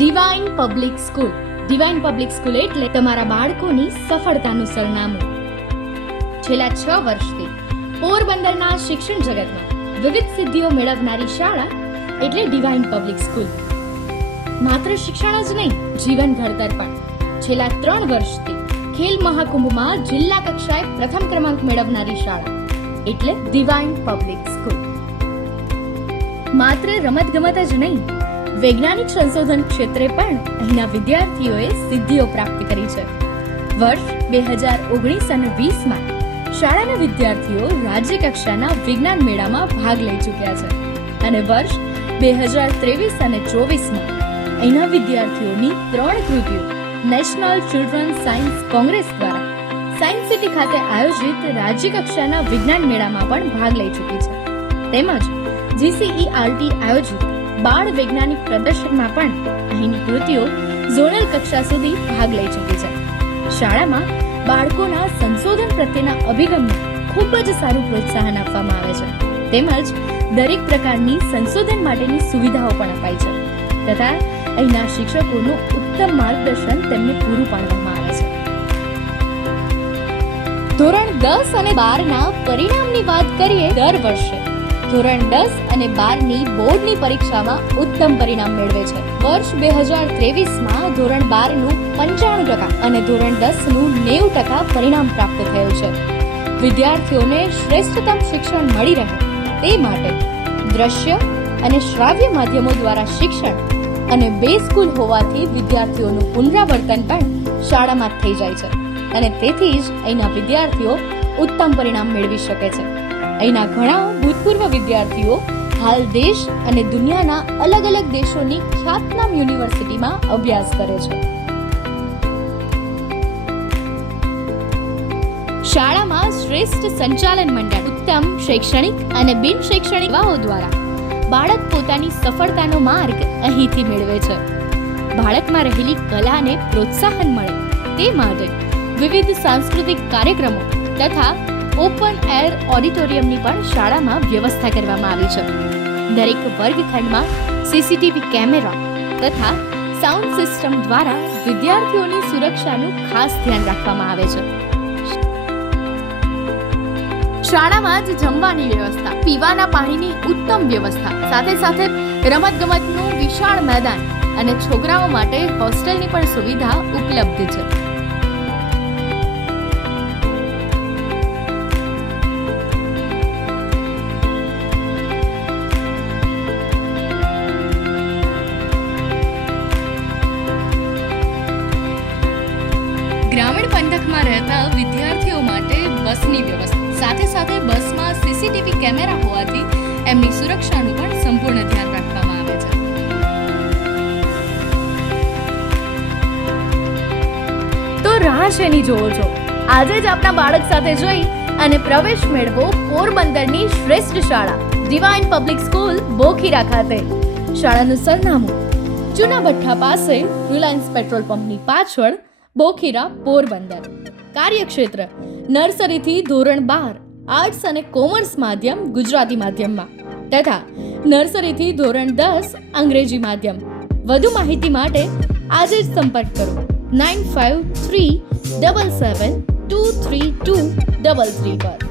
Divine public school divine public school એટલે તમારા બાળકોની સફળતાનું સરનામું. છેલ્લા છ વર્ષથી પોરબંદરના શિક્ષણ જગતમાં વિવિધ સિદ્ધિઓ મેળવનારી શાળા એટલે ડિવાઇન પબ્લિક સ્કૂલ માત્ર શિક્ષણ જ નહીં, જીવન ઘડતર પણ. છેલ્લા ત્રણ વર્ષથી ખેલ મહાકુંભમાં જિલ્લા કક્ષાએ પ્રથમ ક્રમાંક મેળવનારી શાળા એટલે ડિવાઇન પબ્લિક સ્કૂલ માત્ર રમતગમત જ નહીં વૈજ્ઞાનિક સંશોધન ક્ષેત્રે પણ અહીંના વિદ્યાર્થીઓએ સિદ્ધિઓ પ્રાપ્ત કરી છે. વર્ષ બે હજાર ઓગણીસ અને વીસમાં શાળાના વિદ્યાર્થીઓ રાજ્ય કક્ષાના વિજ્ઞાન મેળામાં ભાગ લઈ ચૂક્યા છે અને વર્ષ બે હજાર ત્રેવીસ અને ચોવીસમાં અહીંના વિદ્યાર્થીઓની ત્રણ કૃતિઓ નેશનલ ચિલ્ડ્રન સાયન્સ કોંગ્રેસ દ્વારા સાયન્સ સિટી ખાતે આયોજિત રાજ્ય કક્ષાના વિજ્ઞાન મેળામાં પણ ભાગ લઈ ચૂકી છે. તેમજ જીસીઈઆરટી આયોજિત બાળ વૈજ્ઞાનિક પ્રદર્શનમાં પણ અહીંની કૃતિઓ ઝોનલ કક્ષા સુધી ભાગ લઈ ચૂકી છે. શાળામાં બાળકોના સંશોધન પ્રત્યેના અભિગમને ખૂબ જ સારું પ્રોત્સાહન આપવામાં આવે છે. તેમજ દરેક પ્રકારની સંશોધન માટેની સુવિધાઓ પણ અપાય છે. તથા અહીંના શિક્ષકોનું ઉત્તમ માર્ગદર્શન તેમને પૂરું પાડવામાં આવે છે. ધોરણ દસ અને બારના પરિણામની વાત કરીએ દર વર્ષે. ધોરણ દસ અને બારની બોર્ડની પરીક્ષામાં ઉત્તમ પરિણામ મેળવે છે. વર્ષ બે હજાર ત્રેવીસમાં ધોરણ બારનું પંચાણું ટકા અને ધોરણ દસનું નેવું ટકા પરિણામ પ્રાપ્ત થયું છે. વિદ્યાર્થીઓને શ્રેષ્ઠતમ શિક્ષણ મળી રહે તે માટે દ્રશ્ય અને શ્રાવ્ય માધ્યમો દ્વારા શિક્ષણ અને બે સ્કૂલ હોવાથી વિદ્યાર્થીઓનું પુનરાવર્તન પણ શાળામાં થઈ જાય છે. અને તેથી જ અહીંના વિદ્યાર્થીઓ ઉત્તમ પરિણામ મેળવી શકે છે. અહીંના ઘણા ભૂતપૂર્વ વિદ્યાર્થીઓ હાલ દેશ અને દુનિયાના અલગ અલગ દેશોની ખ્યાતનામ યુનિવર્સિટીમાં અભ્યાસ કરે છે. શાળામાં શ્રેષ્ઠ સંચાલન મંડળ ઉત્તમ શૈક્ષણિક અને બિન શૈક્ષણિક સેવાઓ દ્વારા બાળક પોતાની સફળતાનો માર્ગ અહીંથી મેળવે છે. બાળકમાં રહેલી કલાને પ્રોત્સાહન મળે તે માટે વિવિધ સાંસ્કૃતિક કાર્યક્રમો તથા ઓપન એર ઓડિટોરિયમની પણ શાળામાં વ્યવસ્થા કરવામાં આવી છે. દરેક વર્ગખંડમાં સીસીટીવી કેમેરા તથા સાઉન્ડ સિસ્ટમ દ્વારા વિદ્યાર્થીઓની સુરક્ષાનું ખાસ ધ્યાન રાખવામાં આવે છે. શાળામાં જ જમવાની વ્યવસ્થા, પીવાના પાણીની ઉત્તમ વ્યવસ્થા, સાથે સાથે રમતગમતનું વિશાળ મેદાન અને છોકરાઓ માટે હોસ્ટેલની પણ સુવિધા ઉપલબ્ધ છે. ગ્રામીણ પંથકમાં રહેતા વિદ્યાર્થીઓ માટે બસની વ્યવસ્થા. સાથે સાથે બસમાં સીસીટીવી કેમેરા હોવાથી એમની સુરક્ષાનું પણ સંપૂર્ણ ધ્યાન રાખવામાં આવે છે. તો રાહ શેની જોવો છો? આજે જ આપના બાળક સાથે જોઈ અને પ્રવેશ મેળવો પોરબંદરની શ્રેષ્ઠ શાળા ડિવાઇન પબ્લિક સ્કૂલ, બોખીરા ખાતે. શાળાનું સરનામું જૂના ભઠ્ઠા પાસે રિલાયન્સ પેટ્રોલ પંપની પાછળ બોખીરા પોરબંદર. કાર્યક્ષેત્ર, નર્સરીથી ધોરણ બાર, આર્ટ્સ અને કોમર્સ માધ્યમ, ગુજરાતી માધ્યમમાં. તથા, નર્સરીથી ધોરણ દસ, અંગ્રેજી માધ્યમ. વધુ માહિતી માટે આજે જ સંપર્ક કરો. Nine five three double seven two three two double three પર.